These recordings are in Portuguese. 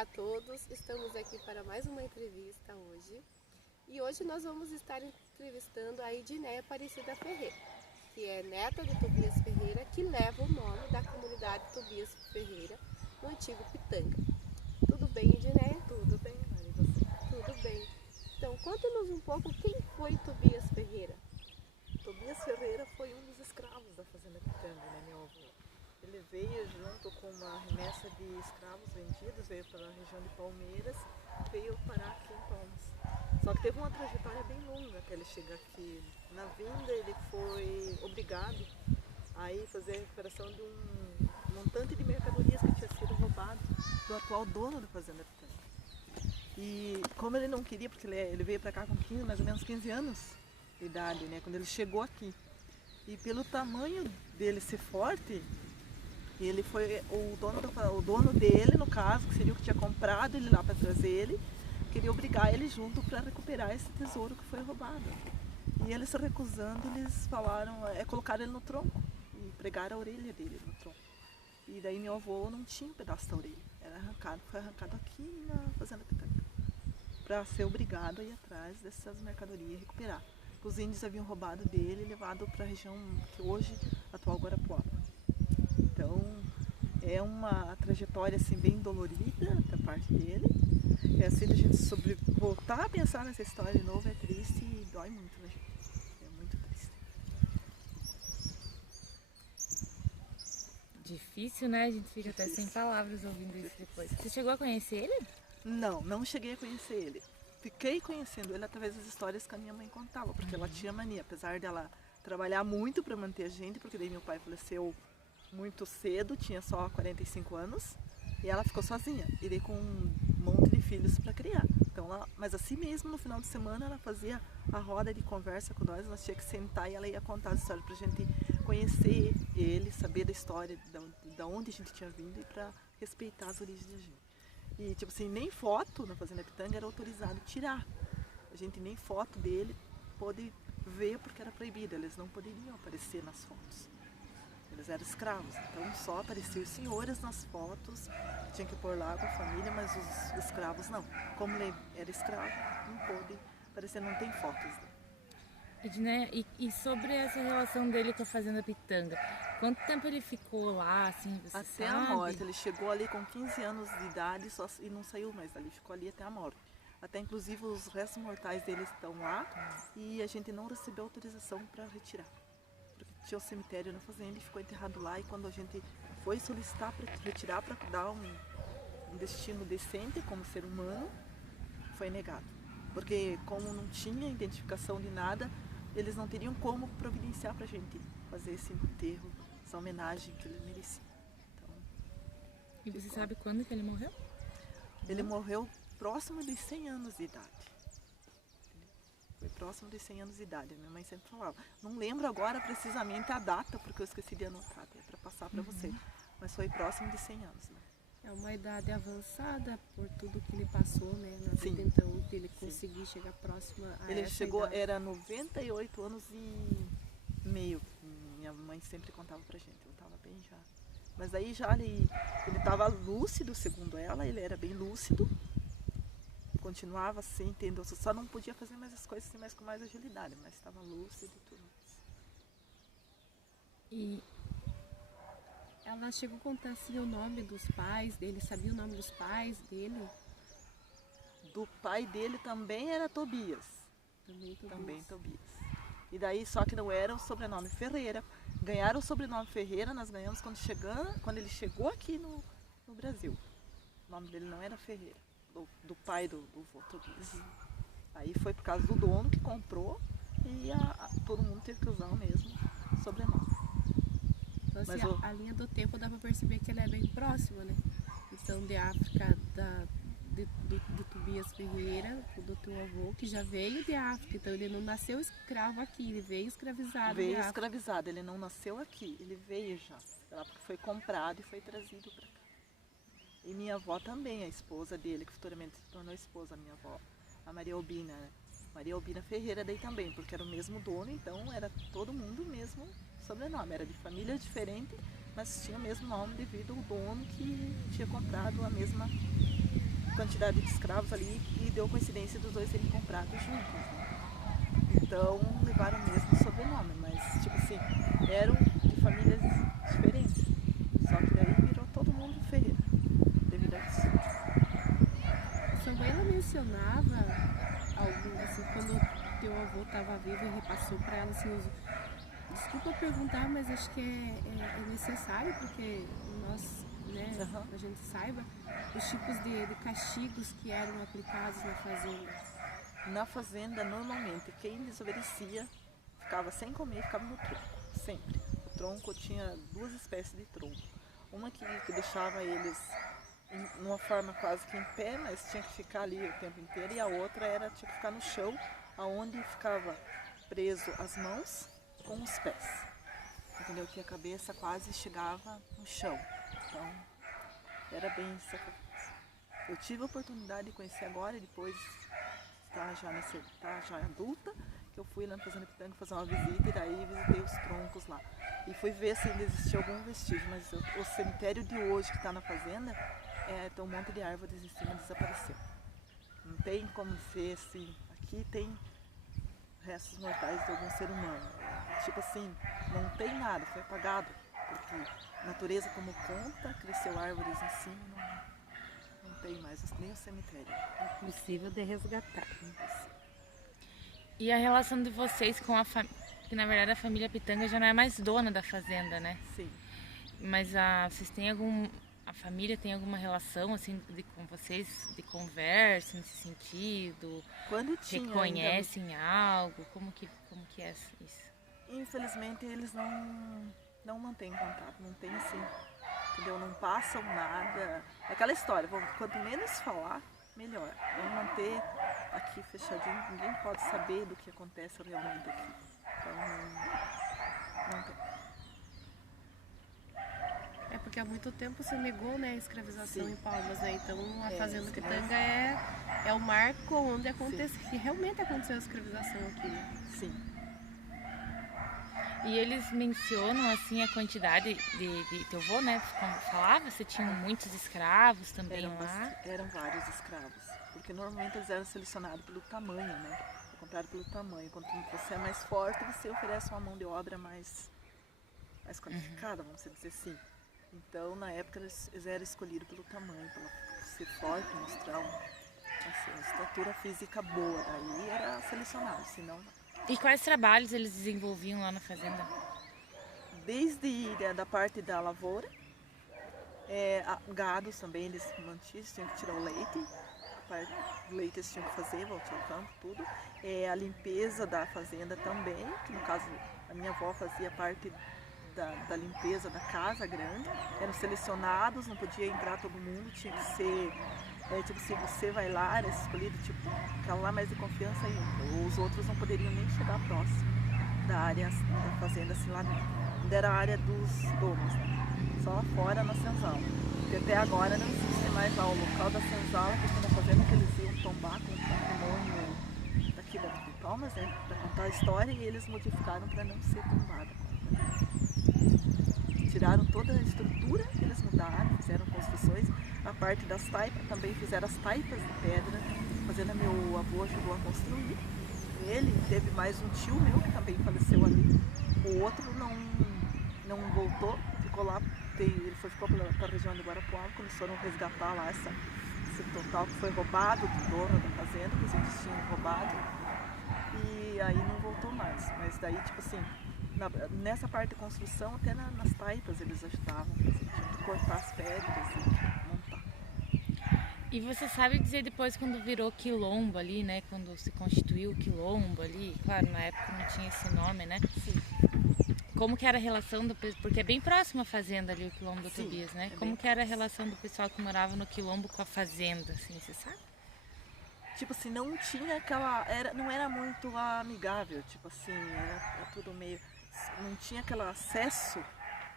Olá a todos, estamos aqui para mais uma entrevista hoje. E hoje nós vamos estar entrevistando a Edneia Aparecida Ferreira, que é neta do Tobias Ferreira, que leva o nome da comunidade Tobias Ferreira, no antigo Pitanga. Tudo bem, Edneia? Tudo bem, Mari, e você? Tudo bem. Então, conta-nos um pouco quem foi Tobias Ferreira. Tobias Ferreira foi um dos escravos da fazenda Pitanga, né, meu avô? Ele veio junto com uma remessa de escravos vendidos, veio para a região de Palmeiras, veio parar aqui em Palmas. Só que teve uma trajetória bem longa até ele chegar aqui. Na vinda ele foi obrigado a ir fazer a recuperação de um montante de mercadorias que tinha sido roubado do atual dono da fazenda Pitanga. E como ele não queria, porque ele veio para cá com 15, mais ou menos 15 anos de idade, né, quando ele chegou aqui. E pelo tamanho dele ser forte, ele foi o dono dele, no caso, que seria o que tinha comprado ele lá para trazer ele, queria obrigar ele junto para recuperar esse tesouro que foi roubado. E ele se recusando, eles falaram, colocaram ele no tronco e pregaram a orelha dele no tronco. E daí meu avô não tinha um pedaço da orelha, foi arrancado aqui na fazenda Pitanga, para ser obrigado a ir atrás dessas mercadorias e recuperar. Os índios haviam roubado dele e levado para a região que hoje atual Guarapuava. Então é uma trajetória assim bem dolorida da parte dele. É assim, a gente voltar a pensar nessa história de novo é triste e dói muito na gente. É muito triste. Difícil, né? A gente fica até sem palavras ouvindo isso depois. Você chegou a conhecer ele? Não cheguei a conhecer ele. Fiquei conhecendo ele através das histórias que a minha mãe contava, porque ela tinha mania, apesar dela trabalhar muito para manter a gente, porque daí meu pai faleceu muito cedo, tinha só 45 anos, e ela ficou sozinha, e daí com um monte de filhos para criar. Então, mas assim mesmo, no final de semana, ela fazia a roda de conversa com nós tinha que sentar e ela ia contar as histórias para a gente conhecer ele, saber da história, de onde a gente tinha vindo e para respeitar as origens da gente. E tipo assim, nem foto na fazenda Pitanga era autorizado tirar. A gente nem foto dele pôde ver porque era proibido, eles não poderiam aparecer nas fotos. Eles eram escravos, então só apareciam os senhores nas fotos, tinha que pôr lá com a família, mas os escravos não. Como ele era escravo, não pôde aparecer, não tem fotos dele. Edneia, e sobre essa relação dele com a fazenda Pitanga, quanto tempo ele ficou lá, assim, você Até sabe? a morte, ele chegou ali com 15 anos de idade e não saiu mais dali, ficou ali até a morte. Até inclusive os restos mortais dele estão lá e a gente não recebeu autorização para retirar. Porque tinha um cemitério na fazenda e ficou enterrado lá, e quando a gente foi solicitar para retirar, para dar um destino decente como ser humano, foi negado. Porque como não tinha identificação de nada, eles não teriam como providenciar para a gente fazer esse enterro, essa homenagem que ele merecia. Então, E você sabe quando que ele morreu? ele morreu próximo dos 100 anos de idade. Foi próximo dos 100 anos de idade, a minha mãe sempre falava. Não lembro agora precisamente a data, porque eu esqueci de anotar, para passar para você. Mas foi próximo de 100 anos. Né? É uma idade avançada por tudo que ele passou, né, na Sim. vida, então, que ele conseguir chegar próximo a Ele essa chegou, idade. era 98 anos e meio. Minha mãe sempre contava pra gente, eu estava bem já. Mas aí já ele estava lúcido, segundo ela, ele era bem lúcido. Continuava assim, tendo, só não podia fazer mais as coisas assim, mais com mais agilidade, mas estava lúcido e tudo mais. E ela chegou a contar assim o nome dos pais dele, sabia o nome dos pais dele? Do pai dele também era Tobias. Também Tobias. E daí só que não era o sobrenome Ferreira. Ganharam o sobrenome Ferreira, nós ganhamos quando ele chegou aqui no Brasil. O nome dele não era Ferreira, do pai do vô Tobias. Aí foi por causa do dono que comprou e todo mundo teve que usar o mesmo sobrenome. Então assim, a linha do tempo dá para perceber que ele é bem próximo, né? Então de África, do Tobias Ferreira, do teu avô, que já veio de África, então ele não nasceu escravo aqui, ele veio escravizado. Veio escravizado, ele não nasceu aqui, ele veio já, porque foi comprado e foi trazido para cá. E minha avó também, a esposa dele, que futuramente se tornou esposa, a minha avó, a Maria Albina, né? Maria Albina Ferreira daí também, porque era o mesmo dono, então era todo mundo o mesmo sobrenome, era de família diferente, mas tinha o mesmo nome devido ao dono que tinha comprado a mesma quantidade de escravos ali e deu coincidência dos dois serem comprados juntos, né? Então levaram o mesmo sobrenome, mas tipo assim, eram de famílias diferentes. Só que daí virou todo mundo Ferreira, devido a isso. Sua mãe ela mencionava algum, assim, quando teu avô estava vivo e repassou para ela assim, desculpa perguntar, mas acho que é necessário porque nós, né, a gente saiba os tipos de castigos que eram aplicados na fazenda. Na fazenda, normalmente, quem desobedecia ficava sem comer, ficava no tronco, sempre. O tronco tinha duas espécies de tronco. Uma que deixava eles em uma forma quase que em pé, mas tinha que ficar ali o tempo inteiro, e a outra tinha que ficar no chão, aonde ficava preso as mãos com os pés. Entendeu? Que a cabeça quase chegava no chão. Então, era bem sacrifício. Eu tive a oportunidade de conhecer agora, depois já adulta, que eu fui lá na Fazenda Pitanga fazer uma visita e daí visitei os troncos lá. E fui ver se ainda existia algum vestígio, mas o cemitério de hoje que está na fazenda, tem um monte de árvores em cima, desapareceu. Não tem como ver se aqui tem restos mortais de algum ser humano. Tipo assim, não tem nada, foi apagado, porque a natureza tomou conta, cresceu árvores em cima, não tem mais nem o cemitério. É possível de resgatar. E a relação de vocês com a família, que na verdade a família Pitanga já não é mais dona da fazenda, né? Sim. Mas vocês têm a família tem alguma relação assim com vocês, de conversa nesse sentido? Quando tinha, reconhecem algo? Como que é isso? Infelizmente eles não mantêm contato, não tem assim, entendeu? Não passam nada. É aquela história, quanto menos falar, melhor. Vamos manter aqui fechadinho, ninguém pode saber do que acontece realmente aqui. Então, não tem. É porque há muito tempo se negou, né, a escravização Sim. em Palmas, né? Então a Fazenda isso Pitanga é o marco onde que realmente aconteceu a escravização aqui, né? Sim. E eles mencionam assim a quantidade de teu avô, né? Como falava, você tinha muitos escravos também lá. Eram vários escravos, porque normalmente eles eram selecionados pelo tamanho, né? Comprados pelo tamanho. Quanto você é mais forte, você oferece uma mão de obra mais qualificada, vamos dizer assim. Então, na época, eles eram escolhidos pelo tamanho, pelo ser forte, mostrar uma estatura física boa. Daí era selecionado, senão não. E quais trabalhos eles desenvolviam lá na fazenda? Desde da parte da lavoura, gados também eles mantinham, tinham que tirar o leite, o leite eles tinham que fazer, voltar ao campo, tudo. A limpeza da fazenda também, que no caso a minha avó fazia parte da limpeza da casa grande. Eram selecionados, não podia entrar todo mundo, tinha que ser, tipo, se você vai lá, era escolhido, tipo, aquela lá mais de confiança ainda. Os outros não poderiam nem chegar próximo da área da fazenda, assim, lá onde era a área dos domos, né? Só lá fora na senzala. Porque até agora não existe mais lá o local da senzala, que foi na fazenda que eles iam tombar com o patrimônio daqui de Palmas, né? Para contar a história, e eles modificaram para não ser tombada. Tiraram toda a estrutura, eles mudaram, fizeram construções. A parte das taipas, também fizeram as taipas de pedra. A fazenda meu avô ajudou a construir. Ele teve mais um tio meu que também faleceu ali. O outro não voltou, ficou lá. Ele ficou para a região de Guarapuava, quando eles foram resgatar lá esse total que foi roubado do dono da fazenda, que eles tinham roubado. E aí não voltou mais. Mas daí, tipo assim, nessa parte de construção, até nas taipas eles ajudavam, assim, cortar as pedras e montar. E você sabe dizer depois quando virou quilombo ali, né? Quando se constituiu o quilombo ali, claro, na época não tinha esse nome, né? Sim. Como que era a relação porque é bem próximo à fazenda ali, o quilombo do Sim, Tobias, né? é Como bem que era a relação do pessoal que morava no quilombo com a fazenda, assim, você sabe? Tipo assim, não tinha não era muito amigável, tipo assim, era tudo meio, não tinha aquele acesso,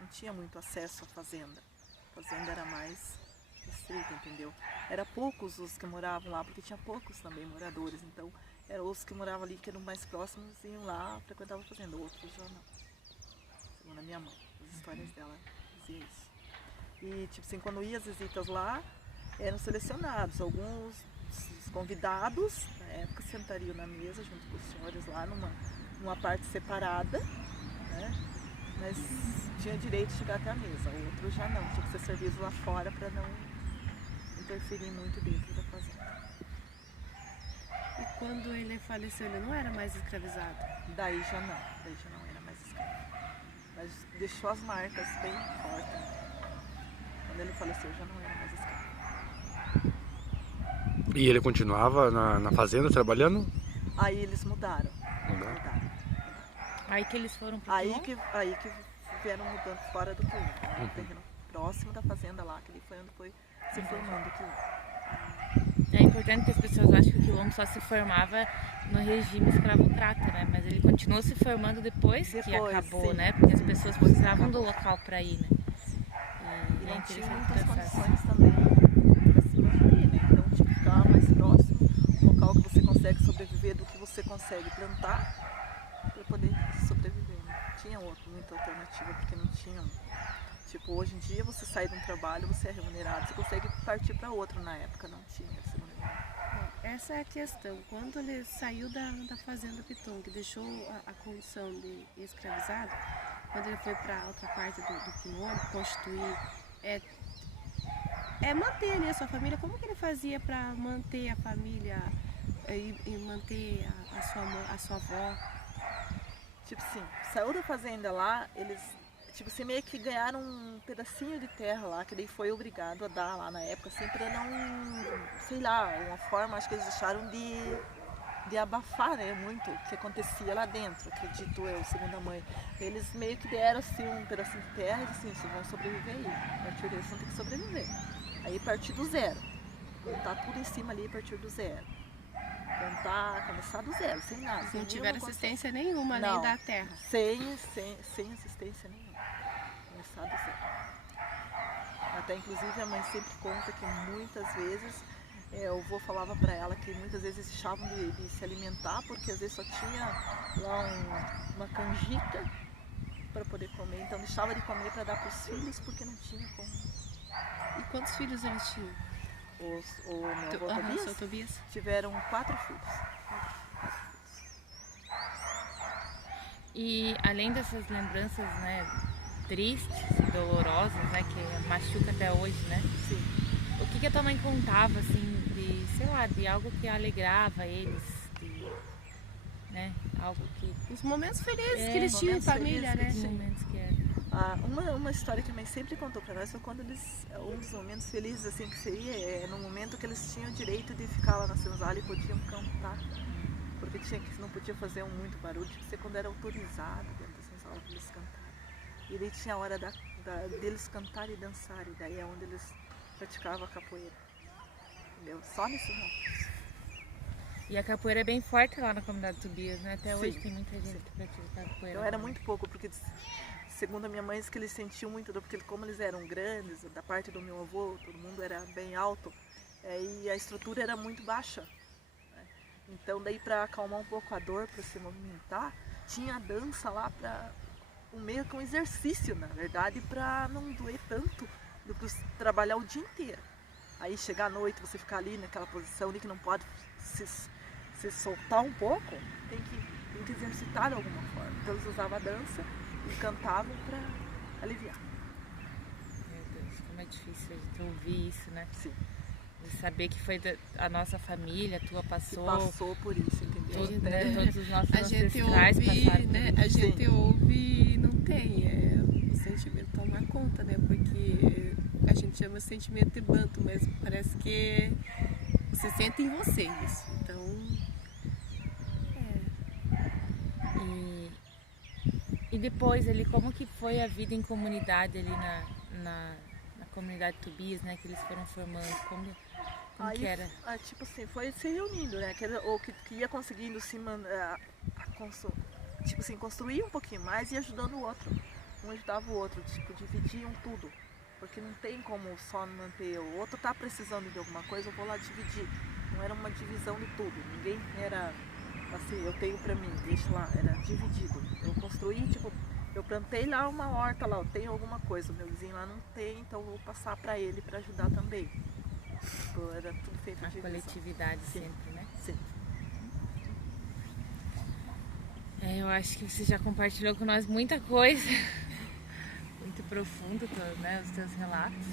não tinha muito acesso à fazenda. A fazenda era mais restrita, entendeu? Era poucos os que moravam lá, porque tinha poucos também moradores, então eram os que moravam ali, que eram mais próximos, iam lá, frequentavam a fazenda, outros já não. Segundo a minha mãe, as histórias dela diziam isso. E tipo assim, quando ia as visitas lá, eram selecionados. Alguns convidados, na época, sentariam na mesa junto com os senhores lá numa parte separada, né? Mas tinha direito de chegar até a mesa. Outros já não, tinha que ser servido lá fora para não interferir muito dentro da fazenda. E quando ele faleceu, ele não era mais escravizado? Daí já não era mais escravo. Mas deixou as marcas bem fortes. Quando ele faleceu, já não era mais escravo. E ele continuava na fazenda trabalhando? Aí eles mudaram. Aí que eles foram pro Aí Quilombo? que vieram mudando fora do Quilombo, né? Um terreno próximo da fazenda lá, que ele foi onde foi se formando o Quilombo. É importante que as pessoas achem que o Quilombo só se formava no regime escravocrata, né? Mas ele continuou se formando depois que acabou, sim. né? Porque as pessoas precisavam do local para ir, né? E E é não tinha interessante muitas pensar assim. condições também para se manter, né? Então tinha que ficar mais próximo, um local que você consegue sobreviver do que você consegue plantar para poder sobreviver, né? Tinha muita alternativa, porque não tinham. Tipo, hoje em dia você sai de um trabalho, você é remunerado, você consegue partir para outro. Na época não tinha esse remunerado. Essa é a questão. Quando ele saiu da fazenda Piton, que deixou a condição de escravizado, quando ele foi para outra parte do Quilombo, constituir, manter ali a sua família, como que ele fazia para manter a família e manter a sua avó? Tipo assim, saiu da fazenda lá, eles tipo assim, meio que ganharam um pedacinho de terra lá, que daí foi obrigado a dar lá na época, assim, pra não, sei lá, uma forma, acho que eles deixaram de abafar, né, muito o que acontecia lá dentro, acredito eu, segundo a mãe. Eles meio que deram, assim, um pedacinho de terra e assim, vocês vão sobreviver aí, a partir deles vão ter que sobreviver. Aí partir do zero, montar tudo em cima ali a partir do zero. Tentar começar do zero, sem nada. Não tiveram assistência nenhuma além da terra? Sem assistência nenhuma. Começar do zero. Até inclusive a mãe sempre conta que muitas vezes o avô falava para ela que muitas vezes deixavam de se alimentar porque às vezes só tinha lá uma canjica para poder comer, então deixava de comer para dar para os filhos porque não tinha como. E quantos filhos eles tinham? O meu avô seu Tobias? Tiveram 4 filhos. E além dessas lembranças, né, tristes, dolorosas, né, que machuca até hoje, né? Sim. O que a tua mãe contava, assim, de, sei lá, de algo que alegrava eles, né, algo que... Os momentos felizes que eles tinham em família, né? Os momentos que era. Uma história que a mãe sempre contou para nós foi quando um dos momentos felizes assim que seria no momento que eles tinham o direito de ficar lá na senzala e podiam cantar, porque não podia fazer muito barulho, tinha que ser quando era autorizado dentro da senzala para eles cantarem. E daí tinha a hora deles cantarem e dançarem, e daí é onde eles praticavam a capoeira, entendeu? Só nesse momento. E a capoeira é bem forte lá na comunidade Tobias, né? Até hoje tem muita gente que pratica capoeira. Então era muito pouco, porque segundo a minha mãe, diz que eles sentiam muito dor, porque como eles eram grandes, da parte do meu avô, todo mundo era bem alto, e a estrutura era muito baixa. Né? Então daí para acalmar um pouco a dor, para se movimentar, tinha a dança lá para meio que um exercício, na verdade, para não doer tanto do que trabalhar o dia inteiro. Aí chegar à noite, você ficar ali naquela posição ali que não pode se soltar um pouco, tem que exercitar de alguma forma. Então eles usavam a dança e cantavam para aliviar. Meu Deus, como é difícil a gente ouvir isso, né? Sim. De saber que foi a nossa família, a tua passou. Que passou por isso, entendeu? Todos os nossos a gente ancestrais ouve, passaram né? por A isso. gente ouve e não tem. O sentimento toma conta, né? Porque a gente chama sentimento de banto, mas parece que você sente em você isso. Então, E depois ali, como que foi a vida em comunidade ali na comunidade Tobias, né? Que eles foram formando, como que era? Tipo assim, foi se reunindo, né? Ou que ia conseguindo tipo assim, construir um pouquinho mais e ajudando o outro. Um ajudava o outro, tipo, dividiam tudo. Porque não tem como só manter, o outro tá precisando de alguma coisa, eu vou lá dividir. Não era uma divisão de tudo, ninguém era assim, eu tenho pra mim, deixa lá, era dividido. Eu construí, tipo, eu plantei lá uma horta lá, eu tenho alguma coisa, o meu vizinho lá não tem, então eu vou passar pra ele pra ajudar também. era tudo feito A de visão. coletividade Sim. sempre, né? Sim. Eu acho que você já compartilhou com nós muita coisa. Muito profundo, né, os teus relatos.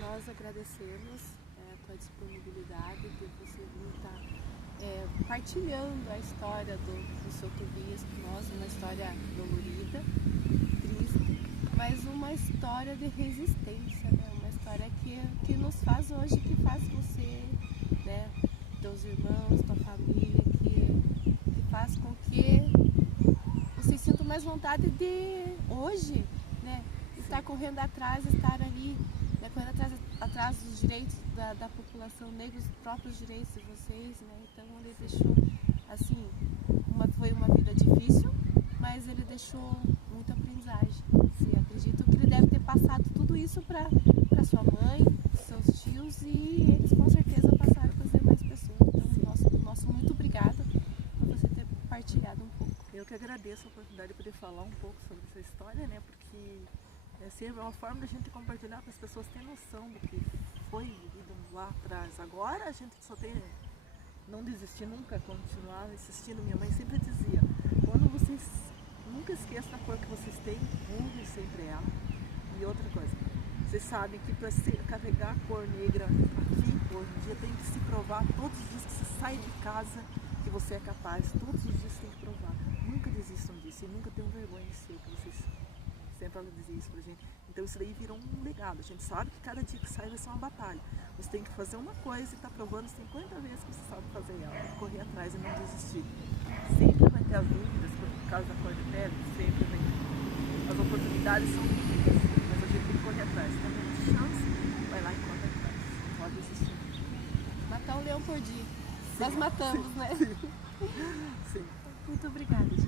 Nós agradecemos a tua disponibilidade de você vir estar partilhando a história do seu Tobias com nós, uma história dolorida, triste, mas uma história de resistência, né? Uma história que nos faz hoje, que faz você, né, teus irmãos, tua família, que faz com que você sinta mais vontade de hoje, né, estar correndo atrás, estar ali, né, correndo atrás dos direitos da população negra, os próprios direitos de vocês, né? Então ele deixou, assim, foi uma vida difícil, mas ele deixou muita aprendizagem. Acredito que ele deve ter passado tudo isso para sua mãe, seus tios, e eles com certeza passaram para as demais pessoas. Então, nosso muito obrigada por você ter partilhado um pouco. Eu que agradeço a oportunidade de poder falar um pouco sobre essa história, né? Porque é sempre uma forma da gente compartilhar para as pessoas terem noção do que foi vivido lá atrás. Agora a gente só tem não desistir nunca, continuar insistindo. Minha mãe sempre dizia, quando vocês nunca esqueçam a cor que vocês têm, use sempre ela. E outra coisa, vocês sabem que para se carregar a cor negra aqui, hoje em dia, tem que se provar todos os dias que você sai de casa, que você é capaz, todos os dias tem que provar. Nunca desistam disso e nunca tenham vergonha de ser, que vocês sempre ela dizia isso pra gente. Então isso daí virou um legado. A gente sabe que cada dia que sai vai ser uma batalha. Você tem que fazer uma coisa e tá provando 50 vezes que você sabe fazer ela. Correr atrás e não desistir. Sempre vai ter as dúvidas por causa da cor de pele, sempre vai ter. As oportunidades são muitas, mas a gente tem que correr atrás. Tem uma chance, vai lá e corre atrás. Não pode desistir. Matar um leão por dia. Sim, Nós matamos, sim, né? Sim. Sim. Muito obrigada.